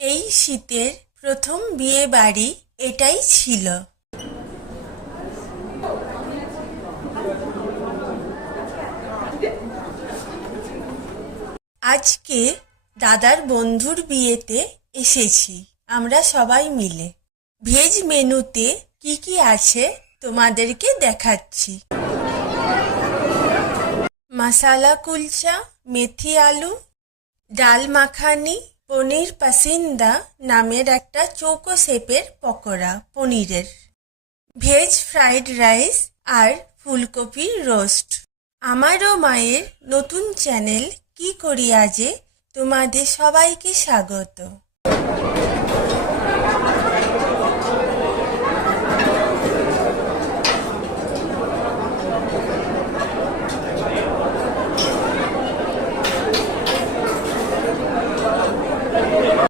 এই শীতের প্রথম বিয়ে বাড়ি এটাই ছিল। আজকে দাদার বন্ধুর বিয়েতে এসেছি আমরা সবাই মিলে। ভেজ মেনুতে কি কি আছে তোমাদেরকে দেখাচ্ছি। মশালা কুলচা, মেথি আলু, ডাল মাখানি, পনির পাসিন্দা নামের একটা চৌকো শেপের পকোড়া পনিরের, ভেজ ফ্রাইড রাইস আর ফুলকপির রোস্ট। আমারও মায়ের নতুন চ্যানেল কি করি আজে তোমাদের সবাইকে স্বাগত।